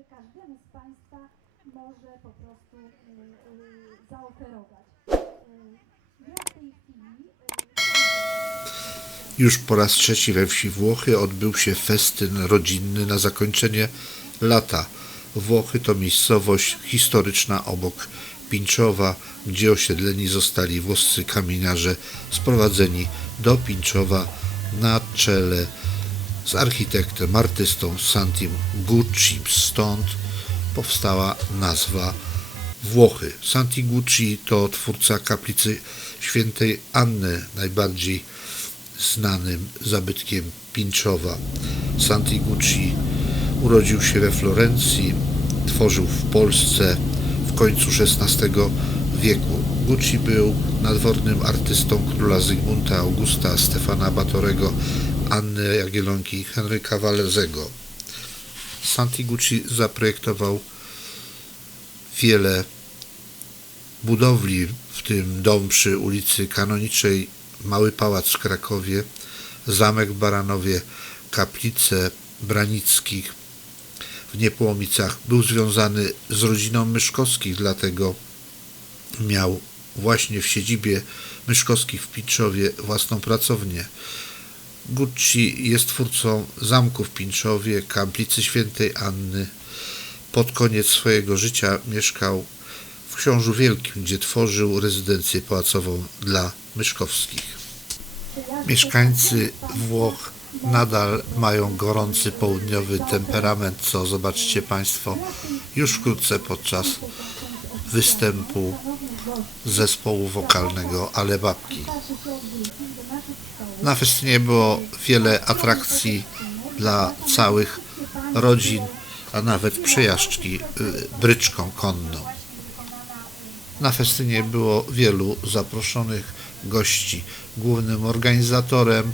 przejażdżkę każdemu z Państwa może po prostu y, y, zaoferować. Y, Ja w tej chwili y, Już po raz trzeci we wsi Włochy odbył się festyn rodzinny na zakończenie lata. Włochy to miejscowość historyczna obok Pińczowa, gdzie osiedleni zostali włoscy kamieniarze sprowadzeni do Pińczowa na czele z architektem, artystą Santim Gucci. Stąd powstała nazwa Włochy. Santi Gucci to twórca kaplicy świętej Anny, najbardziej znanym zabytkiem Pińczowa. Santi Gucci urodził się we Florencji, tworzył w Polsce w końcu XVI wieku. Gucci był nadwornym artystą króla Zygmunta Augusta, Stefana Batorego, Anny Jagiellonki i Henryka Walezego. Santi Gucci zaprojektował wiele budowli, w tym dom przy ulicy Kanoniczej, Mały Pałac w Krakowie, zamek w Baranowie, kaplice Branickich w Niepołomicach. Był związany z rodziną Myszkowskich, dlatego miał właśnie w siedzibie Myszkowskich w Pińczowie własną pracownię. Gucci jest twórcą zamku w Pińczowie, kaplicy świętej Anny. Pod koniec swojego życia mieszkał w Książu Wielkim, gdzie tworzył rezydencję pałacową dla Myszkowskich. Mieszkańcy Włoch nadal mają gorący południowy temperament, co zobaczycie Państwo już wkrótce podczas występu zespołu wokalnego Ale Babki. Na festynie było wiele atrakcji dla całych rodzin, a nawet przejażdżki y, bryczką konną. Na festynie było wielu zaproszonych gości. Głównym organizatorem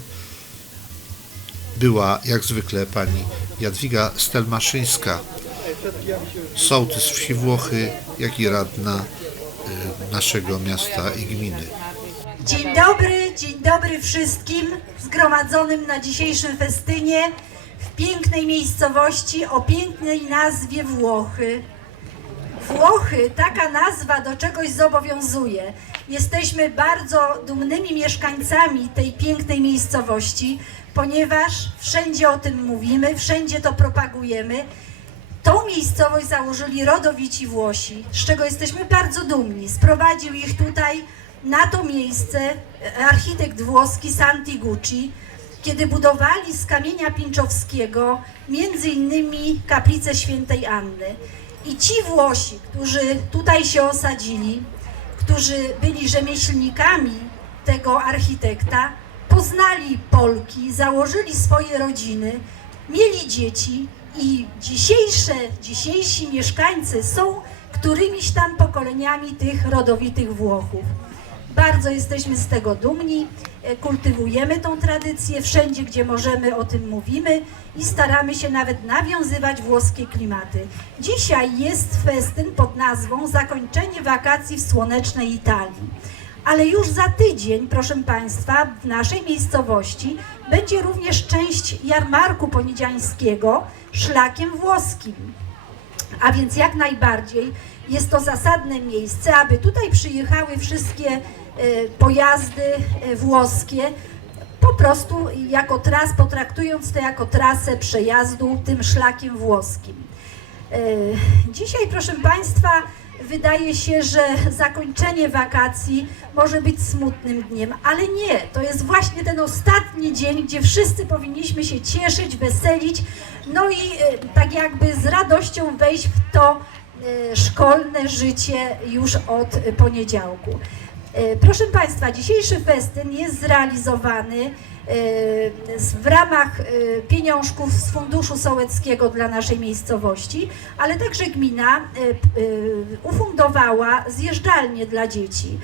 była jak zwykle pani Jadwiga Stelmaszyńska, sołtys wsi Włochy, jak i radna y, naszego miasta i gminy. Dzień dobry, dzień dobry wszystkim zgromadzonym na dzisiejszym festynie w pięknej miejscowości o pięknej nazwie Włochy. Włochy, taka nazwa do czegoś zobowiązuje. Jesteśmy bardzo dumnymi mieszkańcami tej pięknej miejscowości, ponieważ wszędzie o tym mówimy, wszędzie to propagujemy. Tą miejscowość założyli rodowici Włosi, z czego jesteśmy bardzo dumni. Sprowadził ich tutaj na to miejsce architekt włoski Santi Gucci, kiedy budowali z kamienia pinczowskiego między innymi kaplicę świętej Anny. I ci Włosi, którzy tutaj się osadzili, którzy byli rzemieślnikami tego architekta, poznali Polki, założyli swoje rodziny, mieli dzieci i dzisiejsze, dzisiejsi mieszkańcy są którymiś tam pokoleniami tych rodowitych Włochów. Bardzo jesteśmy z tego dumni, e, kultywujemy tą tradycję, wszędzie gdzie możemy o tym mówimy i staramy się nawet nawiązywać włoskie klimaty. Dzisiaj jest festyn pod nazwą Zakończenie wakacji w słonecznej Italii. Ale już za tydzień, proszę Państwa, w naszej miejscowości będzie również część jarmarku poniedziańskiego szlakiem włoskim. A więc jak najbardziej jest to zasadne miejsce, aby tutaj przyjechały wszystkie pojazdy e, włoskie, po prostu jako tras, potraktując to jako trasę przejazdu tym szlakiem włoskim. E, Dzisiaj, proszę Państwa, wydaje się, że zakończenie wakacji może być smutnym dniem, ale nie. To jest właśnie ten ostatni dzień, gdzie wszyscy powinniśmy się cieszyć, weselić, no i e, tak jakby z radością wejść w to e, szkolne życie już od e, poniedziałku. E, Proszę Państwa, dzisiejszy festyn jest zrealizowany e, w ramach e, pieniążków z Funduszu Sołeckiego dla naszej miejscowości, ale także gmina ufundowała zjeżdżalnię dla dzieci.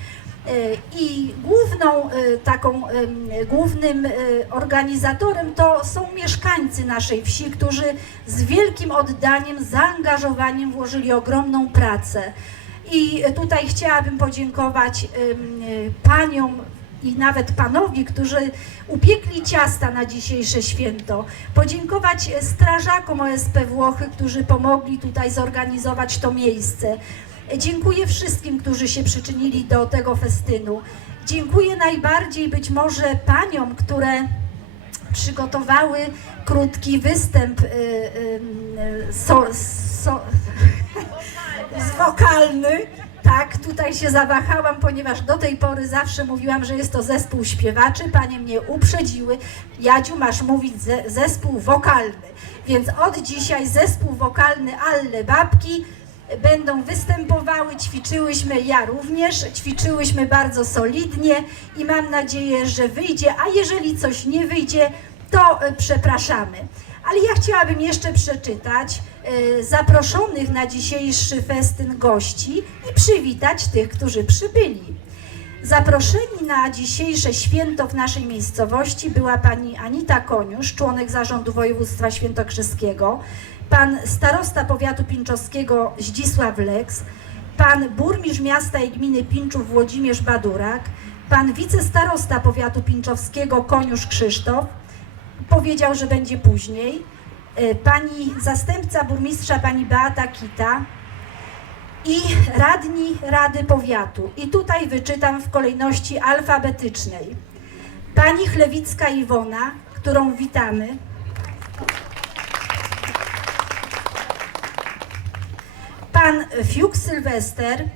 I główną taką, głównym organizatorem to są mieszkańcy naszej wsi, którzy z wielkim oddaniem, zaangażowaniem włożyli ogromną pracę. I tutaj chciałabym podziękować e, paniom i nawet panowie, którzy upiekli ciasta na dzisiejsze święto. Podziękować strażakom OSP Włochy, którzy pomogli tutaj zorganizować to miejsce. Dziękuję wszystkim, którzy się przyczynili do tego festynu. Dziękuję najbardziej być może paniom, które przygotowały krótki występ y, y, y, so, so, wokalny. Tak, tutaj się zawahałam, ponieważ do tej pory zawsze mówiłam, że jest to zespół śpiewaczy. Panie mnie uprzedziły. Jadziu, masz mówić ze, zespół wokalny. Więc od dzisiaj zespół wokalny Alle Babki będą występowały, ćwiczyłyśmy, ja również, ćwiczyłyśmy bardzo solidnie i mam nadzieję, że wyjdzie, a jeżeli coś nie wyjdzie, to e, przepraszamy. Ale ja chciałabym jeszcze przeczytać e, zaproszonych na dzisiejszy festyn gości i przywitać tych, którzy przybyli. Zaproszeni na dzisiejsze święto w naszej miejscowości była pani Anita Koniusz, członek zarządu województwa świętokrzyskiego, pan starosta powiatu pińczowskiego Zdzisław Leks, pan burmistrz miasta i gminy Pińczów Włodzimierz Badurak, pan wicestarosta powiatu pińczowskiego Koniusz Krzysztof, powiedział, że będzie później, e, pani zastępca burmistrza pani Beata Kita, i radni Rady Powiatu. I tutaj wyczytam w kolejności alfabetycznej. Pani Chlewicka Iwona, którą witamy. Pan Fiuk Sylwester,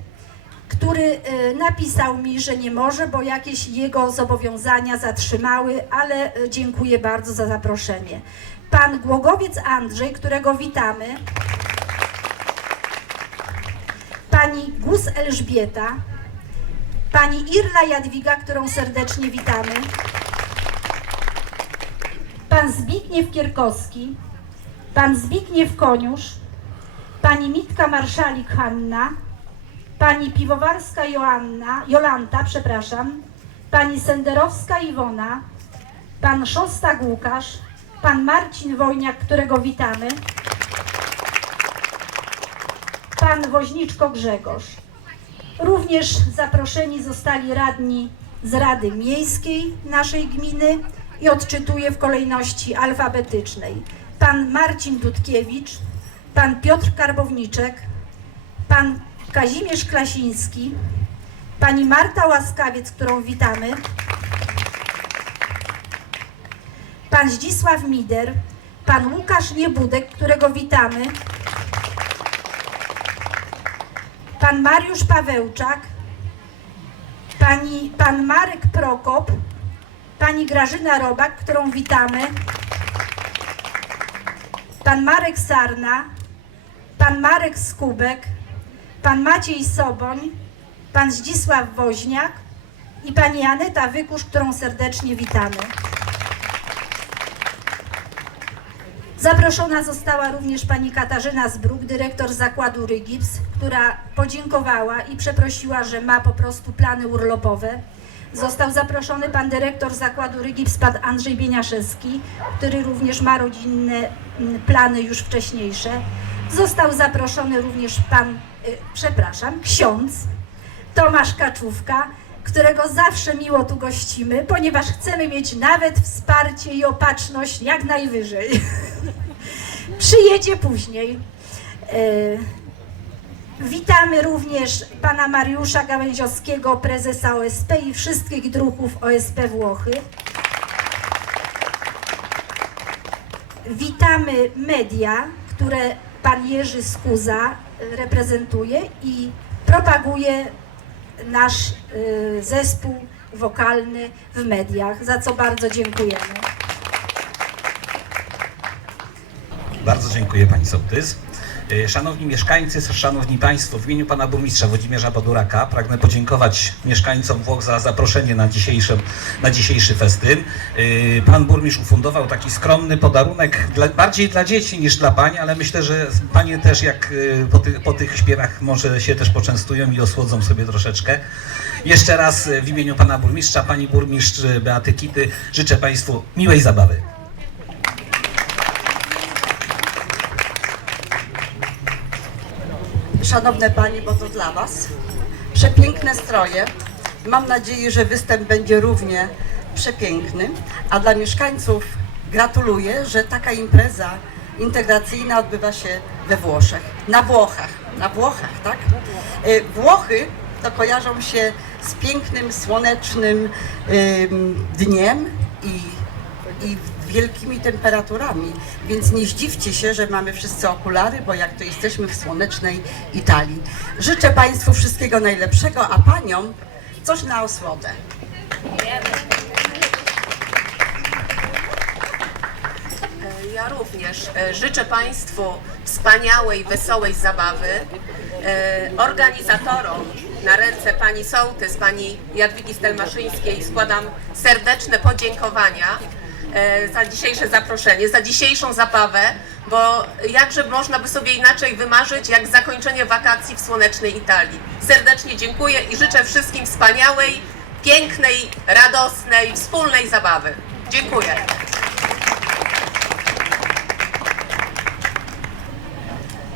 który y, napisał mi, że nie może, bo jakieś jego zobowiązania zatrzymały, ale y, dziękuję bardzo za zaproszenie. Pan Głogowiec Andrzej, którego witamy. Pani Gus Elżbieta, pani Irla Jadwiga, którą serdecznie witamy, pan Zbigniew Kierkowski, pan Zbigniew Koniusz, pani Mitka Marszalik Hanna, pani Piwowarska Joanna, Jolanta, przepraszam, pani Senderowska Iwona, pan Szostak Łukasz, pan Marcin Wojniak, którego witamy, pan Woźniczko Grzegorz. Również zaproszeni zostali radni z Rady Miejskiej naszej gminy i odczytuję w kolejności alfabetycznej. Pan Marcin Dudkiewicz, pan Piotr Karbowniczek, pan Kazimierz Klasiński, pani Marta Łaskawiec, którą witamy, pan Zdzisław Mider, pan Łukasz Niebudek, którego witamy, pan Mariusz Pawełczak, pani, pan Marek Prokop, pani Grażyna Robak, którą witamy, pan Marek Sarna, pan Marek Skubek, pan Maciej Soboń, pan Zdzisław Woźniak i pani Aneta Wykusz, którą serdecznie witamy. Zaproszona została również pani Katarzyna Zbruk, dyrektor zakładu Rygips, która podziękowała i przeprosiła, że ma po prostu plany urlopowe. Został zaproszony pan dyrektor zakładu Rygips, pan Andrzej Bieniaszewski, który również ma rodzinne mm, plany już wcześniejsze. Został zaproszony również pan, y, przepraszam, ksiądz Tomasz Kaczówka, którego zawsze miło tu gościmy, ponieważ chcemy mieć nawet wsparcie i opatrzność jak najwyżej. Przyjedzie później. E, Witamy również pana Mariusza Gałęziowskiego, prezesa OSP i wszystkich druhów OSP Włochy. Witamy media, które pan Jerzy Skuza e, reprezentuje i propaguje nasz y, zespół wokalny w mediach, za co bardzo dziękujemy. Bardzo dziękuję Pani Sołtys. Y, Szanowni mieszkańcy, szanowni Państwo, w imieniu Pana Burmistrza Włodzimierza Baduraka pragnę podziękować mieszkańcom Włoch za zaproszenie na, na dzisiejszy festyn. Y, Pan Burmistrz ufundował taki skromny podarunek dla, bardziej dla dzieci niż dla Pań, ale myślę, że Panie też jak y, po, ty, po tych śpiewach może się też poczęstują i osłodzą sobie troszeczkę. Jeszcze raz w imieniu Pana Burmistrza, Pani Burmistrz Beaty Kity życzę Państwu miłej zabawy. Szanowne Panie, bo to dla Was. Przepiękne stroje. Mam nadzieję, że występ będzie równie przepiękny, a dla mieszkańców gratuluję, że taka impreza integracyjna odbywa się we Włoszech, na Włochach, na Włochach, tak? Y, Włochy to kojarzą się z pięknym, słonecznym ym, dniem i, i wielkimi temperaturami, więc nie zdziwcie się, że mamy wszyscy okulary, bo jak to jesteśmy w słonecznej Italii. Życzę Państwu wszystkiego najlepszego, a Paniom coś na osłodę. Ja również e, życzę Państwu wspaniałej, wesołej zabawy. E, Organizatorom na ręce Pani Sołtys, Pani Jadwigi Stelmaszyńskiej składam serdeczne podziękowania e, za dzisiejsze zaproszenie, za dzisiejszą zabawę, bo jakże można by sobie inaczej wymarzyć, jak zakończenie wakacji w słonecznej Italii. Serdecznie dziękuję i życzę wszystkim wspaniałej, pięknej, radosnej, wspólnej zabawy. Dziękuję.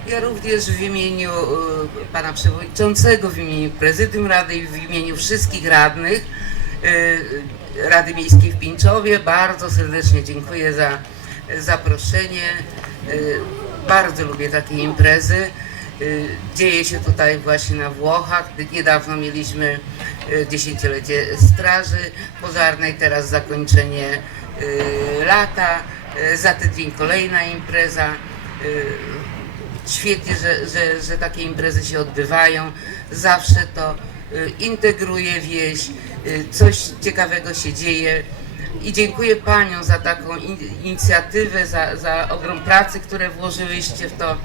Ja również w imieniu e, pana przewodniczącego, w imieniu prezydium rady i w imieniu wszystkich radnych e, Rady Miejskiej w Pińczowie bardzo serdecznie dziękuję za zaproszenie. E, Bardzo lubię takie imprezy. E, Dzieje się tutaj właśnie na Włochach. Niedawno mieliśmy dziesięciolecie Straży Pożarnej, teraz zakończenie lata. Za tydzień kolejna impreza. Świetnie, że, że, że takie imprezy się odbywają. Zawsze to y, integruje wieś, y, coś ciekawego się dzieje. I dziękuję Paniom za taką in, inicjatywę, za, za ogrom pracy, które włożyłyście w to.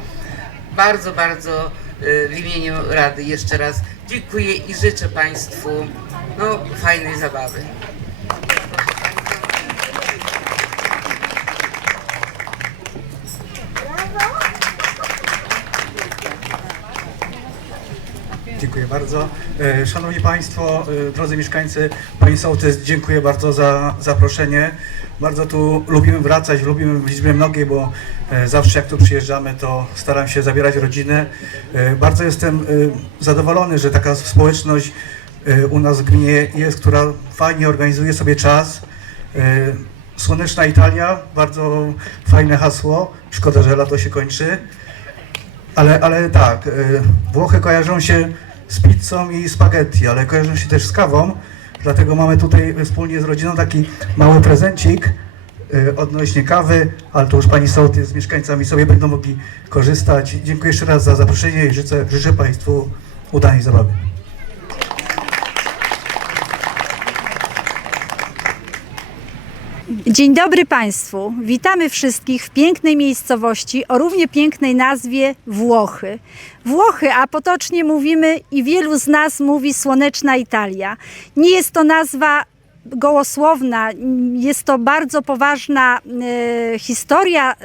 Bardzo, bardzo y, w imieniu Rady jeszcze raz dziękuję i życzę Państwu no, fajnej zabawy. Dziękuję bardzo. E, Szanowni Państwo, e, drodzy mieszkańcy, Pani Sołtys, dziękuję bardzo za zaproszenie. Bardzo tu lubimy wracać, lubimy w liczbie mnogiej, bo e, zawsze jak tu przyjeżdżamy, to staram się zabierać rodzinę. Bardzo jestem zadowolony, że taka społeczność u nas w gminie jest, która fajnie organizuje sobie czas. Słoneczna Italia, bardzo fajne hasło. Szkoda, że lato się kończy. Ale, ale tak, Włochy kojarzą się z pizzą i spaghetti, ale kojarzą się też z kawą, dlatego mamy tutaj wspólnie z rodziną taki mały prezencik y, odnośnie kawy, ale to już Pani Sołtys z mieszkańcami sobie będą mogli korzystać. Dziękuję jeszcze raz za zaproszenie i życzę, życzę Państwu udanej zabawy. Dzień dobry Państwu. Witamy wszystkich w pięknej miejscowości o równie pięknej nazwie Włochy. Włochy, a potocznie mówimy i wielu z nas mówi słoneczna Italia. Nie jest to nazwa gołosłowna, jest to bardzo poważna e, historia e,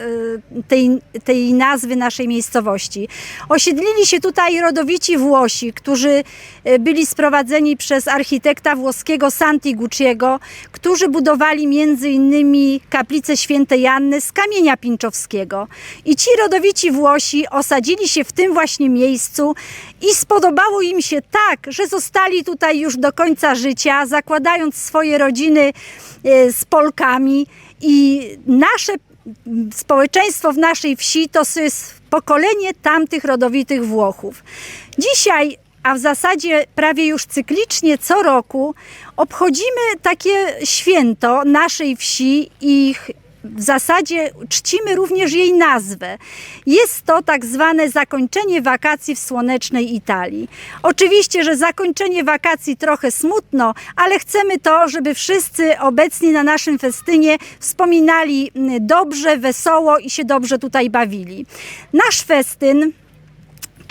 tej, tej nazwy naszej miejscowości. Osiedlili się tutaj rodowici Włosi, którzy e, byli sprowadzeni przez architekta włoskiego Santi Gucciego, którzy budowali innymi kaplicę świętej Janny z kamienia pinczowskiego. I ci rodowici Włosi osadzili się w tym właśnie miejscu i spodobało im się tak, że zostali tutaj już do końca życia, zakładając swoje rodziny e, z Polkami i nasze społeczeństwo w naszej wsi to jest pokolenie tamtych rodowitych Włochów. Dzisiaj a w zasadzie prawie już cyklicznie co roku obchodzimy takie święto naszej wsi i w zasadzie czcimy również jej nazwę. Jest to tak zwane zakończenie wakacji w słonecznej Italii. Oczywiście, że zakończenie wakacji trochę smutno, ale chcemy to, żeby wszyscy obecni na naszym festynie wspominali mm, dobrze, wesoło i się dobrze tutaj bawili. Nasz festyn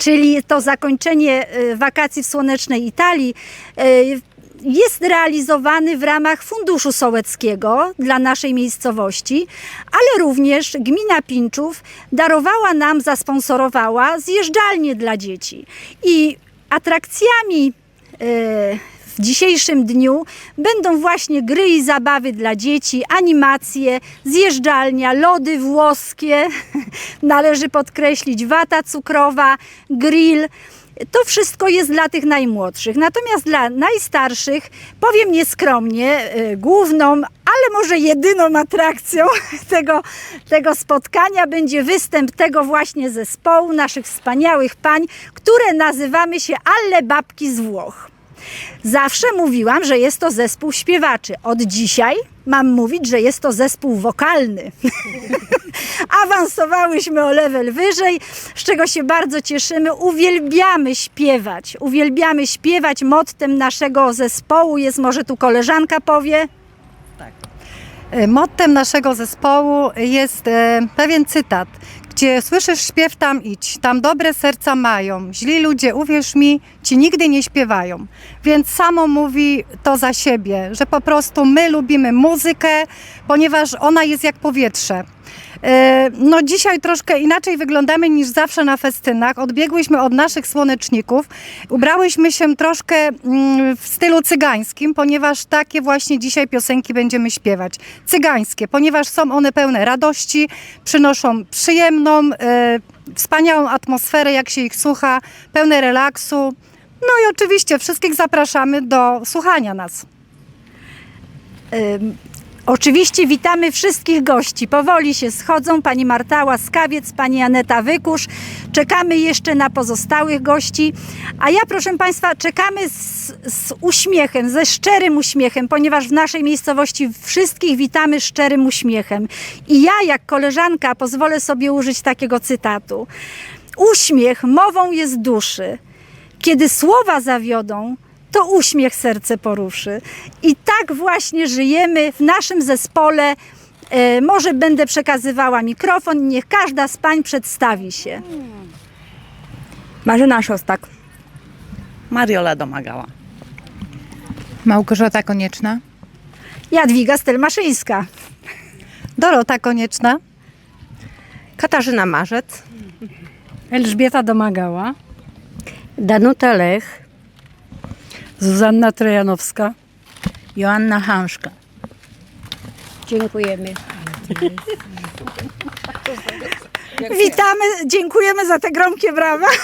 czyli to zakończenie e, wakacji w słonecznej Italii, e, jest realizowany w ramach Funduszu Sołeckiego dla naszej miejscowości, ale również gmina Pinczów darowała nam, zasponsorowała zjeżdżalnię dla dzieci. I atrakcjami e, w dzisiejszym dniu będą właśnie gry i zabawy dla dzieci, animacje, zjeżdżalnia, lody włoskie, należy podkreślić wata cukrowa, grill. To wszystko jest dla tych najmłodszych. Natomiast dla najstarszych, powiem nieskromnie, y, główną, ale może jedyną atrakcją tego, tego spotkania będzie występ tego właśnie zespołu, naszych wspaniałych pań, które nazywamy się Alle Babki z Włoch. Zawsze mówiłam, że jest to zespół śpiewaczy. Od dzisiaj mam mówić, że jest to zespół wokalny. Awansowałyśmy o level wyżej, z czego się bardzo cieszymy. Uwielbiamy śpiewać. Uwielbiamy śpiewać. Mottem naszego zespołu jest, może tu koleżanka powie. E, Mottem naszego zespołu jest e, pewien cytat, gdzie słyszysz śpiew tam idź, tam dobre serca mają, źli ludzie, uwierz mi, ci nigdy nie śpiewają. Więc samo mówi to za siebie, że po prostu my lubimy muzykę, ponieważ ona jest jak powietrze. E, No dzisiaj troszkę inaczej wyglądamy niż zawsze na festynach. Odbiegłyśmy od naszych słoneczników. Ubrałyśmy się troszkę mm, w stylu cygańskim, ponieważ takie właśnie dzisiaj piosenki będziemy śpiewać. Cygańskie, ponieważ są one pełne radości, przynoszą przyjemną, e, wspaniałą atmosferę, jak się ich słucha, pełne relaksu. No i oczywiście wszystkich zapraszamy do słuchania nas. Ym, Oczywiście witamy wszystkich gości. Powoli się schodzą pani Marta Łaskawiec, pani Aneta Wykusz. Czekamy jeszcze na pozostałych gości. A ja, proszę Państwa, czekamy z, z uśmiechem, ze szczerym uśmiechem, ponieważ w naszej miejscowości wszystkich witamy szczerym uśmiechem. I ja, jak koleżanka, pozwolę sobie użyć takiego cytatu. Uśmiech mową jest duszy. Kiedy słowa zawiodą, to uśmiech serce poruszy. I tak właśnie żyjemy w naszym zespole. E, może będę przekazywała mikrofon, niech każda z pań przedstawi się. Marzena Szostak. Mariola domagała. Małgorzata Konieczna. Jadwiga Stelmaszyńska. Dorota Konieczna. Katarzyna Marzec. Elżbieta Domagała. Danuta Lech. Zuzanna Trojanowska. Joanna Hanszka. Dziękujemy. Witamy, dziękujemy za te gromkie brawa.